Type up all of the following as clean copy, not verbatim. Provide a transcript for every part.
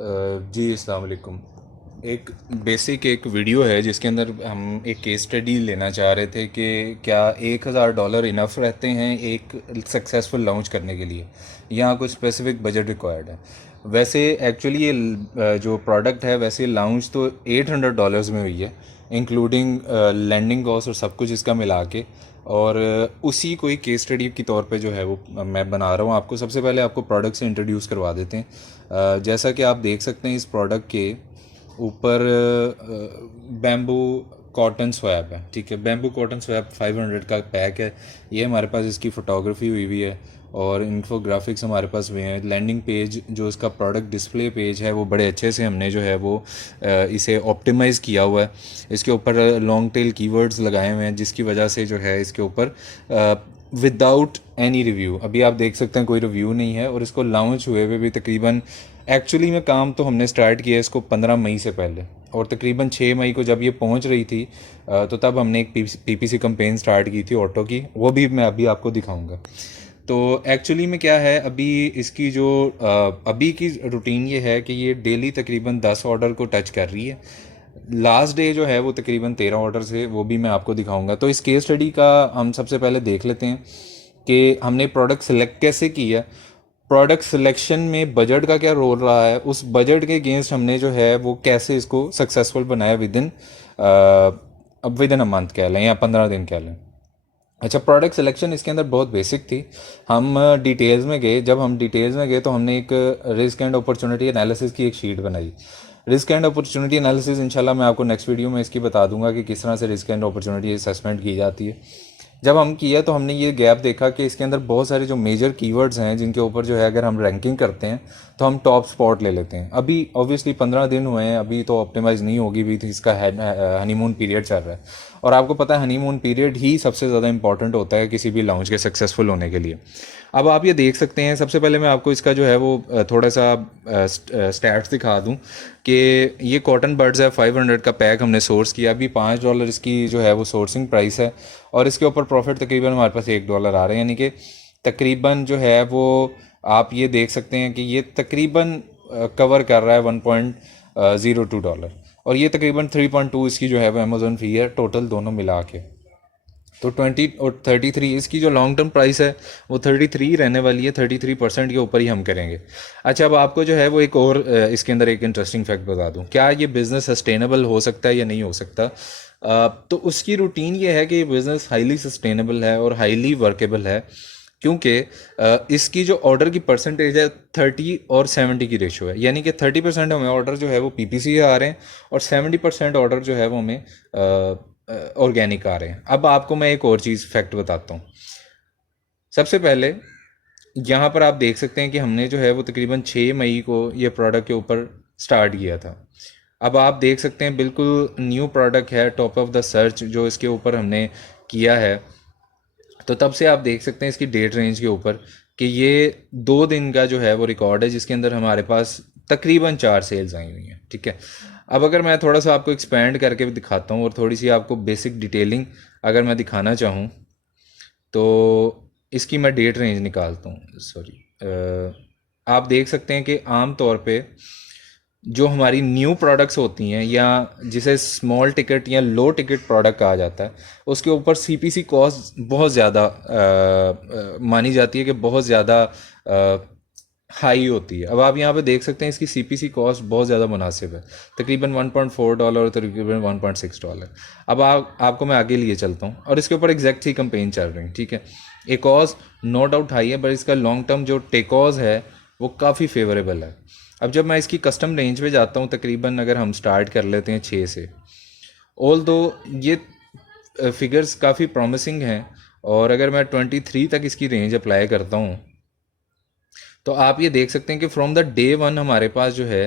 जी अस्सलाम वालेकुम। एक वीडियो है जिसके अंदर हम एक केस स्टडी लेना चाह रहे थे कि क्या $1,000 इनफ रहते हैं एक सक्सेसफुल लॉन्च करने के लिए, या कुछ स्पेसिफिक बजट रिक्वायर्ड है। वैसे एक्चुअली ये जो प्रोडक्ट है वैसे लॉन्च तो $800 में हुई है, इंक्लूडिंग लैंडिंग कॉस्ट और सब कुछ इसका मिला के। और उसी कोई केस स्टडी के तौर पे जो है वो मैं बना रहा हूँ आपको। सबसे पहले आपको प्रोडक्ट से इंट्रोड्यूस करवा देते हैं। जैसा कि आप देख सकते हैं इस प्रोडक्ट के ऊपर बैम्बू कॉटन स्वैप है, ठीक है। बैम्बू कॉटन स्वैप 500 का पैक है। ये हमारे पास इसकी फ़ोटोग्राफी हुई हुई है और इन्फोग्राफिक्स हमारे पास हुए हैं। लैंडिंग पेज जो इसका प्रोडक्ट डिस्प्ले पेज है वो बड़े अच्छे से हमने जो है वो इसे ऑप्टिमाइज़ किया हुआ है। इसके ऊपर लॉन्ग टेल कीवर्ड्स लगाए हुए हैं जिसकी वजह से जो है इसके ऊपर विदाउट एनी रिव्यू, अभी आप देख सकते हैं कोई रिव्यू नहीं है। और इसको लॉन्च हुए हुए भी तकरीबन, एक्चुअली में काम तो हमने स्टार्ट किया इसको 15 मई से पहले, और तकरीबन 6 मई को जब ये पहुंच रही थी तो तब हमने एक पीपीसी कैंपेन स्टार्ट की थी ऑटो की, वो भी मैं अभी आपको दिखाऊंगा। तो एक्चुअली में क्या है, अभी इसकी जो अभी की रूटीन ये है कि ये डेली तकरीबन 10 ऑर्डर को टच कर रही है। लास्ट डे जो है वो तकरीबन 13 ऑर्डर से, वो भी मैं आपको दिखाऊंगा। तो इस केस स्टडी का हम सबसे पहले देख लेते हैं कि हमने प्रोडक्ट सेलेक्ट कैसे की है। प्रोडक्ट सिलेक्शन में बजट का क्या रोल रहा है, उस बजट के अगेंस्ट हमने जो है वो कैसे इसको सक्सेसफुल बनाया विद इन अ मंथ कह लें या 15 दिन कह लें। अच्छा, प्रोडक्ट सिलेक्शन इसके अंदर बहुत बेसिक थी। हम डिटेल्स में गए, जब हम डिटेल्स में गए तो हमने एक रिस्क एंड अपॉर्चुनिटी एनालिसिस की एक शीट बनाई। रिस्क एंड अपॉर्चुनिटी एनालिसिस इंशाल्लाह मैं आपको नेक्स्ट वीडियो में इसकी बता दूंगा कि किस तरह से रिस्क एंड अपॉर्चुनिटी असेसमेंट की जाती है। जब हम किया तो हमने ये गैप देखा कि इसके अंदर बहुत सारे जो मेजर कीवर्ड्स हैं जिनके ऊपर जो है अगर हम रैंकिंग करते हैं तो हम टॉप स्पॉट ले लेते हैं। अभी ऑब्वियसली 15 दिन हुए हैं, अभी तो ऑप्टिमाइज नहीं होगी, भी तो इसका हनीमून पीरियड चल रहा है। और आपको पता है हनीमून पीरियड ही सबसे ज़्यादा इंपॉर्टेंट होता है किसी भी लॉन्च के सक्सेसफुल होने के लिए। अब आप ये देख सकते हैं, सबसे पहले मैं आपको इसका जो है वो थोड़ा सा स्टैट्स दिखा दूं कि ये कॉटन बर्ड्स है। 500 का पैक हमने सोर्स किया, अभी $5 इसकी जो है वो सोर्सिंग प्राइस है। और इसके ऊपर प्रॉफिट तकरीबन हमारे पास $1 आ रहे हैं, यानी कि तकरीबन जो है वो आप ये देख सकते हैं कि ये तकरीबन कवर कर रहा है $1.02। और ये तकरीबन 3.2 इसकी जो है वो अमेजोन फी है टोटल दोनों मिला के। तो 20 और 33 इसकी जो लॉन्ग टर्म प्राइस है वो 33 रहने वाली है। 33% के ऊपर ही हम करेंगे। अच्छा, अब आपको जो है वो एक और इसके अंदर एक इंटरेस्टिंग फैक्ट बता दूं, क्या ये बिज़नेस सस्टेनेबल हो सकता है या नहीं हो सकता। तो उसकी रूटीन ये है कि ये बिज़नेस हाईली सस्टेनेबल है और हाईली वर्केबल है, क्योंकि इसकी जो ऑर्डर की परसेंटेज है 30 और 70 की रेशो है। यानी कि 30% हमें ऑर्डर जो है वो पीपीसी आ रहे हैं और 70% ऑर्डर जो है वो हमें ऑर्गेनिक आ रहे हैं। अब आपको मैं एक और चीज़ फैक्ट बताता हूँ। सबसे पहले यहाँ पर आप देख सकते हैं कि हमने जो है वो तकरीबन 6 मई को ये प्रोडक्ट के ऊपर स्टार्ट किया था। अब आप देख सकते हैं बिल्कुल न्यू प्रोडक्ट है, टॉप ऑफ द सर्च जो इसके ऊपर हमने किया है। तो तब से आप देख सकते हैं इसकी डेट रेंज के ऊपर कि ये 2 दिन का जो है वो रिकॉर्ड है जिसके अंदर हमारे पास तकरीबन 4 सेल्स आई हुई हैं, ठीक है। अब अगर मैं थोड़ा सा आपको एक्सपेंड करके भी दिखाता हूँ और थोड़ी सी आपको बेसिक डिटेलिंग अगर मैं दिखाना चाहूँ तो इसकी मैं डेट रेंज निकालता हूँ, सॉरी। आप देख सकते हैं कि आम तौर पे जो हमारी न्यू प्रोडक्ट्स होती हैं या जिसे स्मॉल टिकट या लो टिकट प्रोडक्ट कहा जाता है, उसके ऊपर सीपीसी कॉस्ट बहुत ज़्यादा मानी जाती है कि बहुत ज़्यादा हाई होती है। अब आप यहाँ पे देख सकते हैं इसकी सीपीसी कॉस्ट बहुत ज़्यादा मुनासिब है, तकरीबन $1.4 और तकरीबन $1.6। अब आपको मैं आगे लिए चलता हूँ और इसके ऊपर एग्जैक्ट ही कंपेन चल रही है, ठीक है। एक कॉज नो डाउट हाई है, बट इसका लॉन्ग टर्म जो टेकॉज है वो काफ़ी फेवरेबल है। अब जब मैं इसकी कस्टम रेंज पे जाता हूँ, तकरीबन अगर हम स्टार्ट कर लेते हैं 6 से, ऑल दो ये फिगर्स काफ़ी प्रॉमिसिंग हैं। और अगर मैं 23 तक इसकी रेंज अप्लाई करता हूँ तो आप ये देख सकते हैं कि फ्रॉम द डे वन हमारे पास जो है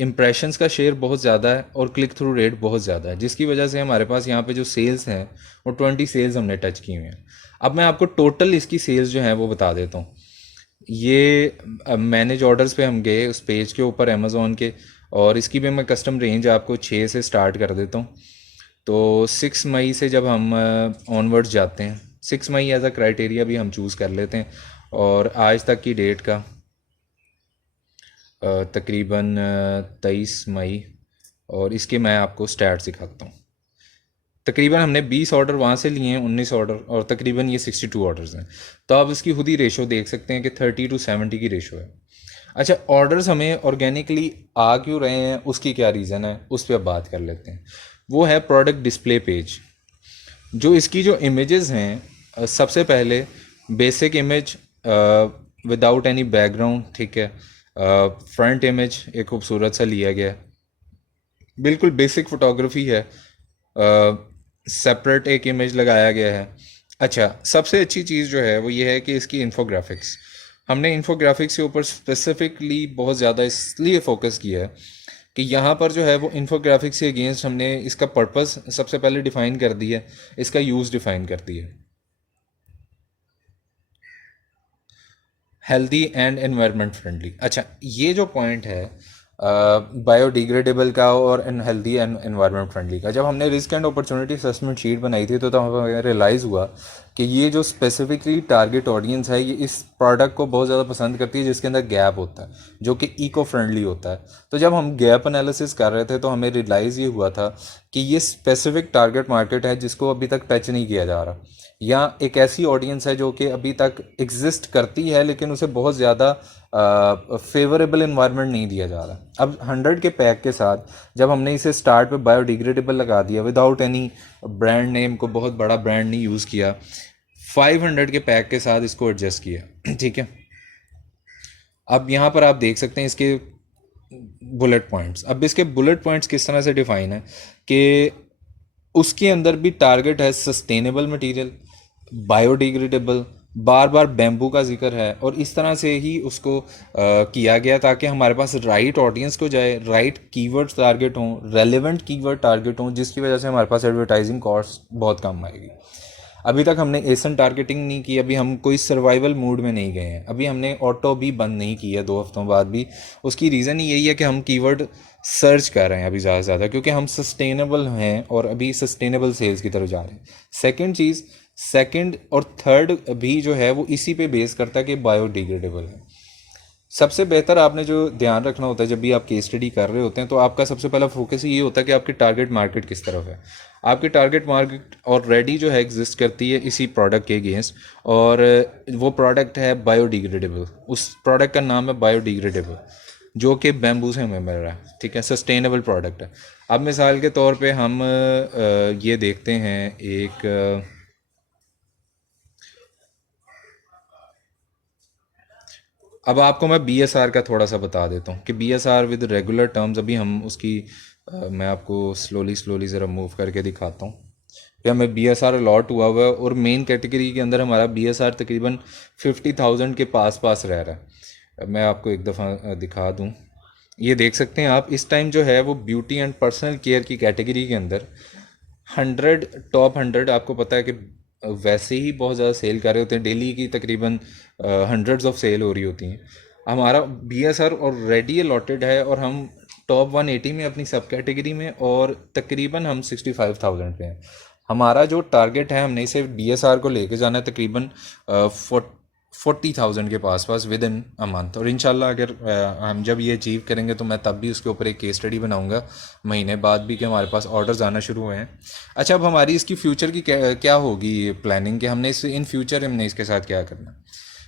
इम्प्रेशंस का शेयर बहुत ज़्यादा है और क्लिक थ्रू रेट बहुत ज़्यादा है, जिसकी वजह से हमारे पास यहाँ पे जो सेल्स हैं वो 20 सेल्स हमने टच की हुई हैं। अब मैं आपको टोटल इसकी सेल्स जो है वो बता देता हूँ। ये मैनेज ऑर्डर्स पे हम गए उस पेज के ऊपर अमेज़ोन के, और इसकी भी मैं कस्टम रेंज आपको 6 से स्टार्ट कर देता हूँ। तो 6 मई से जब हम ऑनवर्ड्स जाते हैं, 6 मई एज अ क्राइटेरिया भी हम चूज़ कर लेते हैं और आज तक की डेट का तकरीबन 23 मई, और इसके मैं आपको स्टैट्स दिखाता हूँ। तकरीबन हमने 20 ऑर्डर वहाँ से लिए हैं, 19 ऑर्डर, और तकरीबन ये 62 ऑर्डर्स हैं। तो आप इसकी खुद ही रेशो देख सकते हैं कि 30:70 की रेशो है। अच्छा, ऑर्डर्स हमें ऑर्गेनिकली आ क्यों रहे हैं, उसकी क्या रीज़न है, उस पर अब बात कर लेते हैं। वो है प्रोडक्ट डिस्प्ले पेज। जो इसकी जो इमेजेस हैं, सबसे पहले basic image without any background, ठीक है। फ्रंट इमेज एक खूबसूरत सा लिया गया है, बिल्कुल बेसिक फोटोग्राफी है। सेपरेट एक इमेज लगाया गया है। अच्छा, सबसे अच्छी चीज़ जो है वो ये है कि इसकी इन्फोग्राफिक्स, हमने इन्फोग्राफिक्स के ऊपर स्पेसिफिकली बहुत ज़्यादा इसलिए फोकस किया है कि यहाँ पर जो है वो इन्फोग्राफिक्स के अगेंस्ट हमने इसका पर्पस सबसे पहले डिफ़ाइन कर दिया है, इसका यूज़ डिफ़ाइन कर दिया है। Healthy and environment friendly. अच्छा, ये जो पॉइंट है बायोडिग्रेडेबल का और हेल्दी एंड एनवायरनमेंट फ्रेंडली का, जब हमने risk and opportunity assessment sheet बनाई थी तो हमें रियलाइज़ हुआ कि ये जो स्पेसिफिकली टारगेट ऑडियंस है, ये इस प्रोडक्ट को बहुत ज़्यादा पसंद करती है जिसके अंदर गैप होता है, जो कि इको फ्रेंडली होता है। तो जब हम गैप एनालिसिस कर रहे थे तो हमें रियलाइज़ ये हुआ था कि ये स्पेसिफिक टारगेट मार्केट है जिसको अभी तक टच नहीं किया जा रहा, या एक ऐसी ऑडियंस है जो कि अभी तक एग्जिस्ट करती है लेकिन उसे बहुत ज़्यादा फेवरेबल इन्वायरमेंट नहीं दिया जा रहा। अब 100 के पैक के साथ जब हमने इसे स्टार्ट पे बायोडिग्रेडेबल लगा दिया, विदाउट एनी ब्रांड नेम को, बहुत बड़ा ब्रांड नहीं यूज़ किया, 500 के पैक के साथ इसको एडजस्ट किया, ठीक है। अब यहाँ पर आप देख सकते हैं इसके बुलेट पॉइंट्स। अब इसके बुलेट पॉइंट्स किस तरह से डिफाइन है कि उसके अंदर भी टारगेट है सस्टेनेबल मटेरियल, बायोडिग्रेडेबल, बार बार बैम्बू का जिक्र है, और इस तरह से ही उसको किया गया ताकि हमारे पास राइट ऑडियंस को जाए, राइट कीवर्ड्स टारगेट हों, रेलेवेंट कीवर्ड टारगेट हों, जिसकी वजह से हमारे पास एडवर्टाइजिंग कॉस्ट बहुत कम आएगी। अभी तक हमने एसन टारगेटिंग नहीं की, अभी हम कोई सर्वाइवल मूड में नहीं गए हैं, अभी हमने ऑटो भी बंद नहीं किया 2 हफ्तों बाद भी। उसकी रीज़न ही यही है कि हम कीवर्ड सर्च कर रहे हैं अभी ज़्यादा से ज़्यादा, क्योंकि हम सस्टेनेबल हैं और अभी सस्टेनेबल सेल्स की तरफ जा रहे हैं। सेकंड चीज़, सेकंड और थर्ड भी जो है वो इसी पे बेस करता है कि बायोडिग्रेडेबल है। सबसे बेहतर आपने जो ध्यान रखना होता है जब भी आप केस स्टडी कर रहे होते हैं, तो आपका सबसे पहला फोकस ही ये होता है कि आपकी टारगेट मार्केट किस तरफ है। आपकी टारगेट मार्केट ऑलरेडी जो है एग्जिस्ट करती है इसी प्रोडक्ट के अगेंस्ट, और वो प्रोडक्ट है बायोडिग्रेडेबल। उस प्रोडक्ट का नाम है बायोडिग्रेडेबल, जो कि बैम्बू से हमें मिल रहा है, ठीक है, सस्टेनेबल प्रोडक्ट है। अब मिसाल के तौर पे हम ये देखते हैं एक अब आपको मैं BSR का थोड़ा सा बता देता हूँ कि BSR विद रेगुलर टर्म्स, अभी हम उसकी मैं आपको स्लोली स्लोली ज़रा मूव करके दिखाता हूँ कि हमें BSR अलॉट हुआ हुआ है, और मेन कैटेगरी के अंदर हमारा BSR तकरीबन 50,000 के पास पास रह रहा है। मैं आपको एक दफ़ा दिखा दूँ, ये देख सकते हैं आप, इस टाइम जो है वो ब्यूटी एंड पर्सनल केयर की कैटेगरी के अंदर 100 टॉप 100, आपको पता है कि वैसे ही बहुत ज़्यादा सेल कर रहे होते हैं, डेली की तकरीबन हंड्रेड्स ऑफ सेल हो रही होती हैं। हमारा BSR ऑलरेडी अलॉटेड है और हम टॉप 180 में अपनी सब कैटेगरी में, और तकरीबन हम 65,000 पे हैं। हमारा जो टारगेट है, हमने इसे BSR को लेके जाना है तकरीबन 40,000 के पास पास विद इन अ मंथ, और इंशाल्लाह अगर हम जब ये अचीव करेंगे तो मैं तब भी उसके ऊपर एक केस स्टडी बनाऊंगा महीने बाद भी, कि हमारे पास ऑर्डर्स आना शुरू हुए हैं। अच्छा, अब हमारी इसकी फ्यूचर की क्या होगी प्लानिंग, कि हमने इस इन फ्यूचर हमने इसके साथ क्या करना।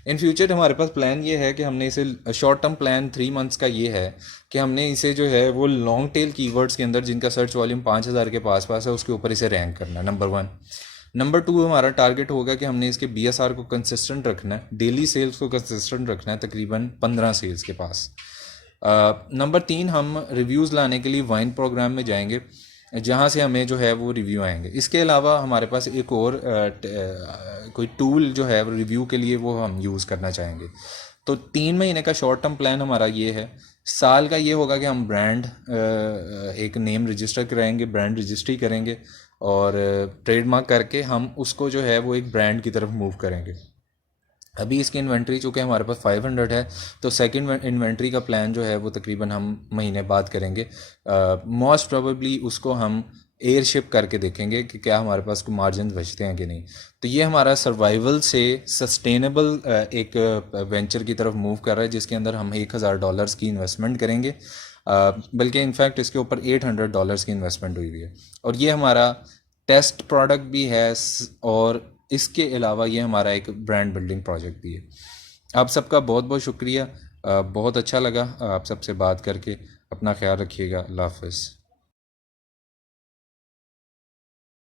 इन फ्यूचर हमारे पास प्लान ये है कि हमने इसे शॉर्ट टर्म प्लान 3 मंथ्स का ये है कि हमने इसे जो है वो लॉन्ग टेल कीवर्ड्स के अंदर जिनका सर्च वॉल्यूम 5,000 के पास पास है उसके ऊपर इसे रैंक करना है, नंबर 1। नंबर 2, हमारा टारगेट होगा कि हमने इसके BSR को कंसिस्टेंट रखना है, डेली सेल्स को कंसिस्टेंट रखना है, तकरीबन 15 सेल्स के पास। नंबर 3, हम रिव्यूज़ लाने के लिए वाइन प्रोग्राम में जाएंगे, जहाँ से हमें जो है वो रिव्यू आएंगे। इसके अलावा हमारे पास एक और कोई टूल जो है रिव्यू के लिए वो हम यूज़ करना चाहेंगे। तो 3 महीने का शॉर्ट टर्म प्लान हमारा ये है। साल का ये होगा कि हम ब्रांड एक नेम रजिस्टर कराएंगे, ब्रांड रजिस्ट्री करेंगे, और ट्रेडमार्क करके हम उसको जो है वो एक ब्रांड की तरफ मूव करेंगे। अभी इसकी इन्वेंट्री चूँकि हमारे पास 500 है, तो सेकंड इन्वेंट्री का प्लान जो है वो तकरीबन हम महीने बाद करेंगे। मोस्ट प्रोबेबली उसको हम एयर शिप करके देखेंगे कि क्या हमारे पास कोई मार्जिन बचते हैं कि नहीं। तो ये हमारा सर्वाइवल से सस्टेनेबल एक वेंचर की तरफ मूव कर रहा है, जिसके अंदर हम $1,000 की इन्वेस्टमेंट करेंगे, बल्कि इनफैक्ट इसके ऊपर $800 की इन्वेस्टमेंट हुई हुई है। और ये हमारा टेस्ट प्रोडक्ट भी है, और इसके अलावा ये हमारा एक ब्रांड बिल्डिंग प्रोजेक्ट भी है। आप सबका बहुत बहुत शुक्रिया, बहुत अच्छा लगा आप सबसे बात करके। अपना ख्याल रखिएगा। अल्लाह हाफ़िज़।